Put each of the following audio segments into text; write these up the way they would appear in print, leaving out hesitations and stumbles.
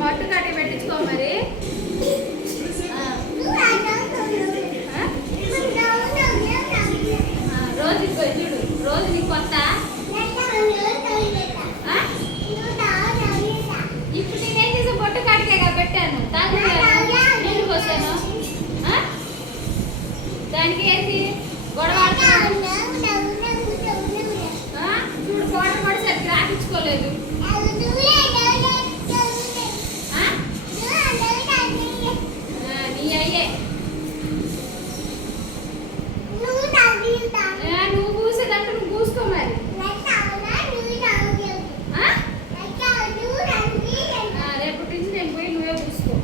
పట్టు కట్టి పెట్టించుకో మరి. రోజు చూడు, రోజు నీకు కొత్త. ఇప్పుడు నేనేం చేసా, పొట్టు కాటికేగా పెట్టాను, నీళ్ళు పోసాను. దానికి ఏంటి గొడవ? చూడు గోడ కూడా సరిగ్గా రాపించుకోలేదు. నీ అయ్యే నువ్వు పూసేదంటే నువ్వు పూసుకో మరి. రేపటి నుంచి నేను పోయి నువ్వే పూసుకో.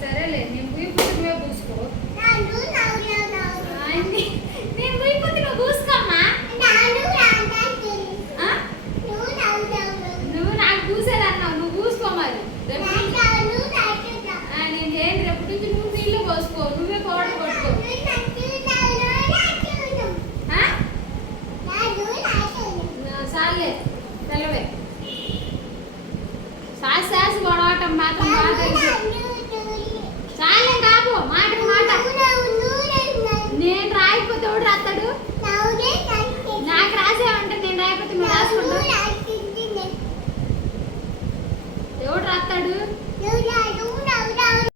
సరేలే, నేను పోయిపోతే నువ్వే పూసుకో. నేను పోయిపోతే నువ్వు పూసుకోమ్మా. నువ్వు నాకు పూసేదన్నావు, నువ్వు పూసుకో మరి. నేను ఏంటి రేపటి నుంచి నువ్వు నీళ్ళు పోసుకో, నువ్వే పౌడర్ కొట్టుకో. సార్లే తెలవే, సాసి గొడవటం మాత్రం బాగా. చాలే కాపు మాట